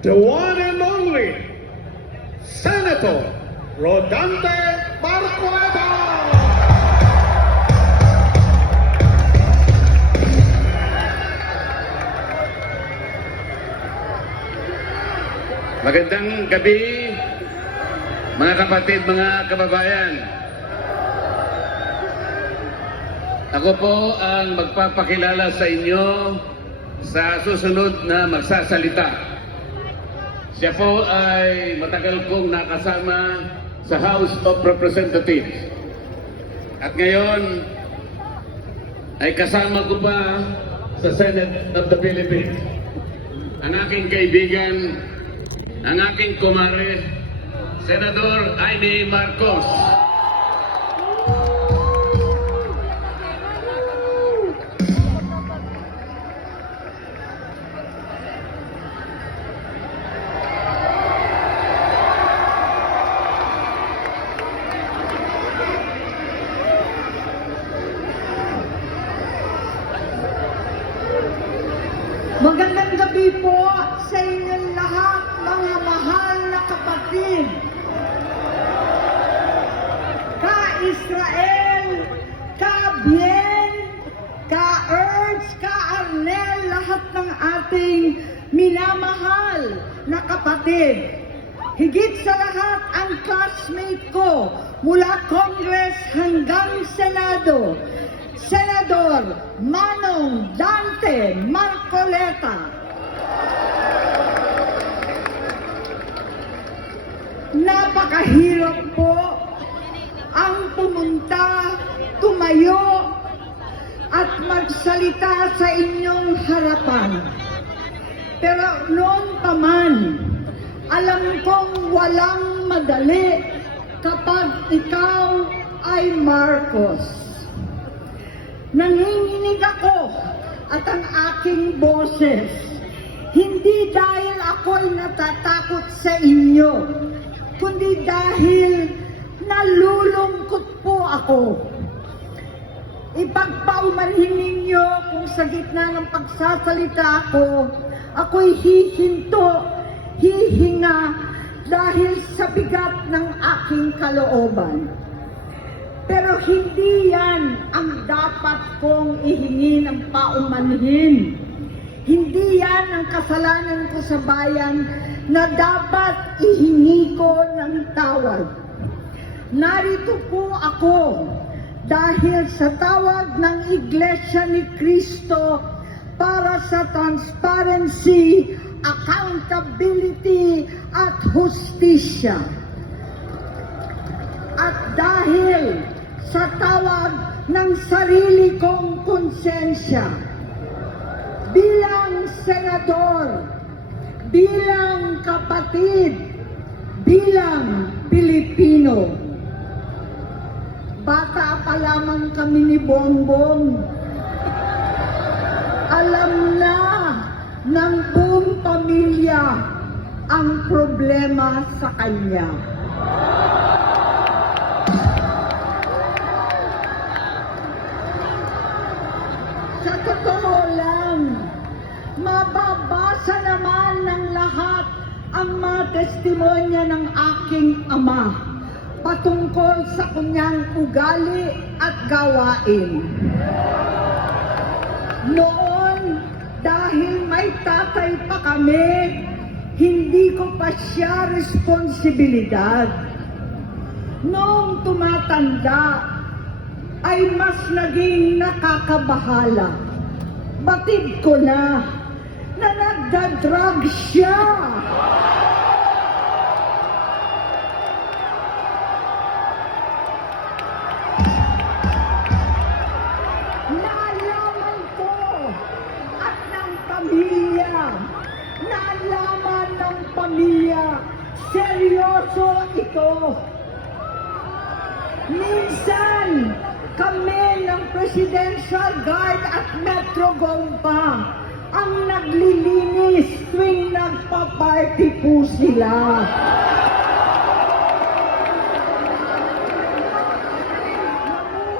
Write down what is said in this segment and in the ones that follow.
the one and only Senator Rodante Marcoleta. Magandang gabi, mga kapatid, mga kababayan. Ako po ang magpapakilala sa inyo sa susunod na magsasalita. Siya po ay matagal kong nakasama sa House of Representatives. At ngayon ay kasama ko pa sa Senate of the Philippines. Ang aking kaibigan, ang aking kumare, Senador Amy Marcos. Magandang gabi po sa inyong lahat, mga mahal na kapatid. Ka-Israel, ka-Bien, ka-Erz, ka-Arnel, lahat ng ating minamahal na kapatid. Higit sa lahat ang classmate ko mula Congress hanggang Senado, Senador Manong Dante Marcoleta. Napakahirap po ang pumunta, tumayo at magsalita sa inyong harapan. Pero noon pa man, alam kong walang madali kapag ikaw ay Marcos. Nanginginig ako at ang aking boses, hindi dahil ako'y natatakot sa inyo, kundi dahil nalulungkot po ako. Ipagpaumanhin ninyo kung sa gitna ng pagsasalita ako, ako'y hihinto, hihinga dahil sa bigat ng aking kalooban. Pero hindi yan ang dapat kong ihingi ng paumanhin. Hindi yan ang kasalanan ko sa bayan na dapat ihingi ko ng tawad. Narito po ako dahil sa tawag ng Iglesia ni Cristo para sa transparency, accountability at hustisya. At dahil sa tawag ng sarili kong konsensya, bilang senador, bilang kapatid, bilang Pilipino. Bata pa lamang kami ni Bongbong. Alam na ng buong pamilya ang problema sa kanya. Sa totoo lang, mababasa naman ng lahat ang mga testimonya ng aking ama patungkol sa kanyang ugali at gawain. Noon, dahil may tatay pa kami, hindi ko pa siya responsibilidad. Noong tumatanda, ay mas naging nakakabahala. Batid ko na nagda-drug siya. Naalaman ko at ng pamilya, naalaman ng pamilya, seryoso ito. Minsan, kami ng Presidential Guard at Metro Gompa ang naglilinis tuwing nagpa-party po sila.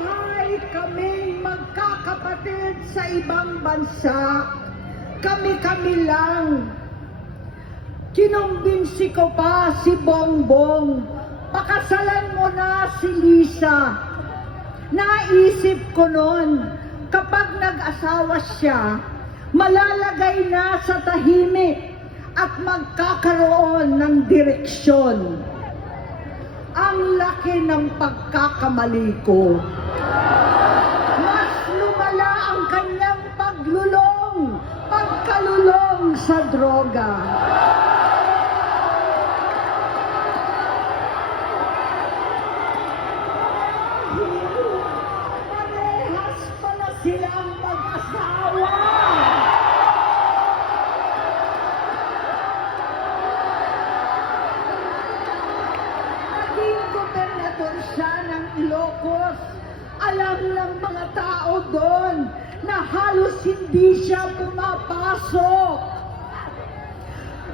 Namuhay kaming magkakapatid sa ibang bansa, kami-kami lang. Kinumbinsi ko pa si Bongbong, pakasalan mo na si Lisa. Naisip ko noon, kapag nag-asawa siya, malalagay na sa tahimik at magkakaroon ng direksyon. Ang laki ng pagkakamali ko. Mas lumala ang kanyang pagkalulong sa droga. Parehas pala silang mag-asawa. Naging gobernador siya ng Ilocos. Alam ng mga tao doon na halos hindi siya pumapasok.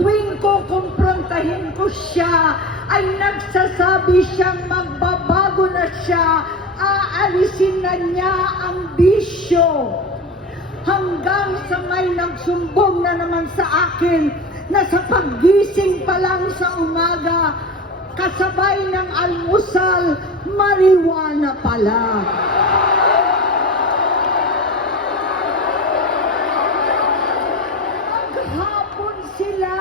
Tuwing kukumprontahin ko siya, ay nagsasabi siyang magbabago na siya, aalisin na niya ang bisyo. Hanggang sa may nagsumbong na naman sa akin na sa paggising pa lang sa umaga, kasabay ng almusal, marijuana pala. Maghapon sila.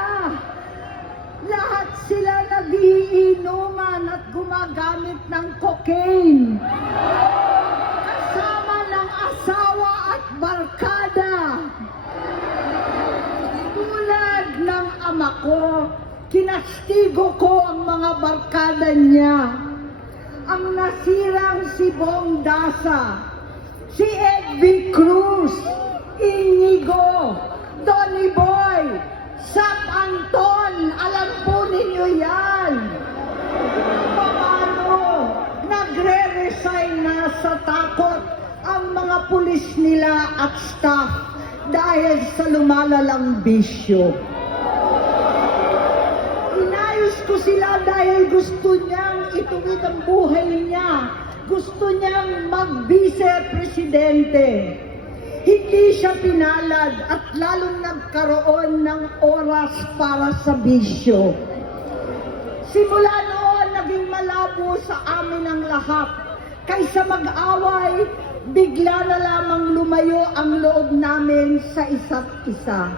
Lahat sila nagiinuman at gumagamit ng cocaine. Kasama ng asawa at barkada. Tulad ng ama ko, kinastigo ko ang mga barkada niya. Ang nasirang si Bong Dasa, si Edvi Cruz, Inigo, Donny Boy, Sap Anton, alam po ninyo yan. Paano nagre-resign na sa takot ang mga pulis nila at staff dahil sa lumalalang bisyo. Inayos ko sila dahil gusto niyang ituwid ang buhay niya. Gusto niyang mag-vice-presidente. Hindi siya pinalad at lalong nagkaroon ng oras para sa bisyo. Simula noon, naging malabo sa amin ang lahat. Kaysa mag-away, bigla na lamang lumayo ang loob namin sa isa't isa.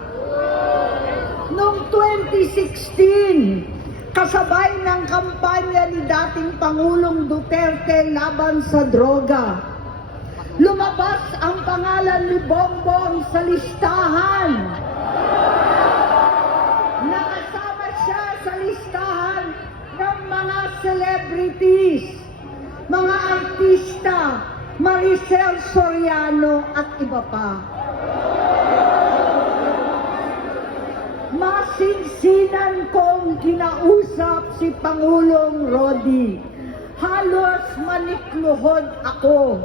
Noong 2016, kasabay ng kampanya ni dating Pangulong Duterte laban sa droga, lumabas ang pangalan ni Bongbong sa listahan. Nakasama siya sa listahan ng mga celebrities, mga artista, Maricel Soriano at iba pa. Masinsinan kong kinausap si Pangulong Rodi. Halos manikluhod ako.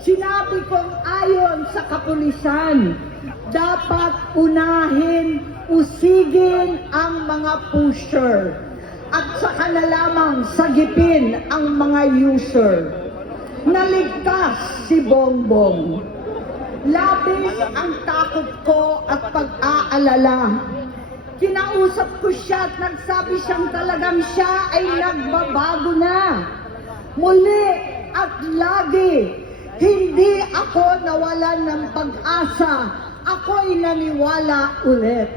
Sinabi kong ayon sa kapulisan, dapat unahin, usigin ang mga pusher at saka na lamang sagipin ang mga user. Naligtas si Bongbong. Labis ang takot ko at pag-aalala. Kinausap ko siya at nagsabi siyang talagang siya ay nagbabago na. Muli at lagi, hindi ako nawalan ng pag-asa. Ako'y naniwala ulit.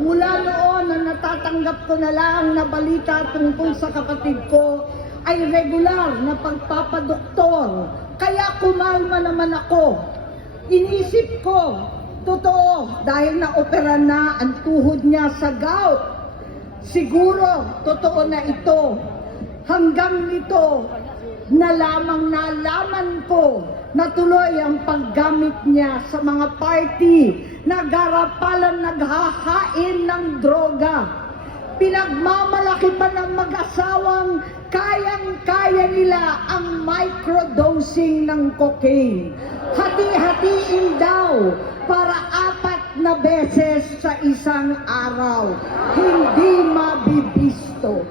Mula noon na natatanggap ko na lang na balita tungkol sa kapatid ko ay regular na pagpapadoktor. Kaya kumalma naman ako. Inisip ko, totoo, dahil na-opera na ang tuhod niya sa gout. Siguro, totoo na ito. Hanggang nito, nalaman ko na tuloy ang paggamit niya sa mga party na garapalan naghahain ng droga. Pinagmamalaki pa ng mag-asawang kayang-kaya nila ang microdosing ng cocaine. Hati-hatiin daw para 4 na beses sa isang araw. Hindi mabibisto.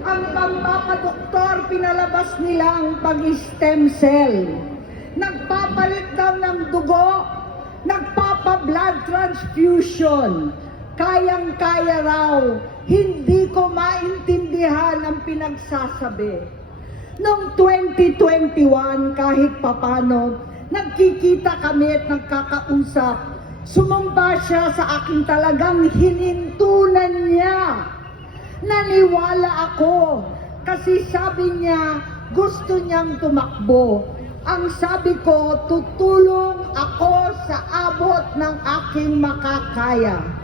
Ang pampapadoktor, pinalabas nila ang pag-stem cell. Nagpapalit daw ng dugo, nagpapa-blood transfusion. kayang-kaya raw. Hindi ko maintindihan ang pinagsasabi. Noong 2021, kahit papano, nagkikita kami at nagkakausap. Sumamba siya sa akin, talagang hinintunan niya. Naniwala ako kasi sabi niya gusto niyang tumakbo. Ang sabi ko, tutulong ako sa abot ng aking makakaya.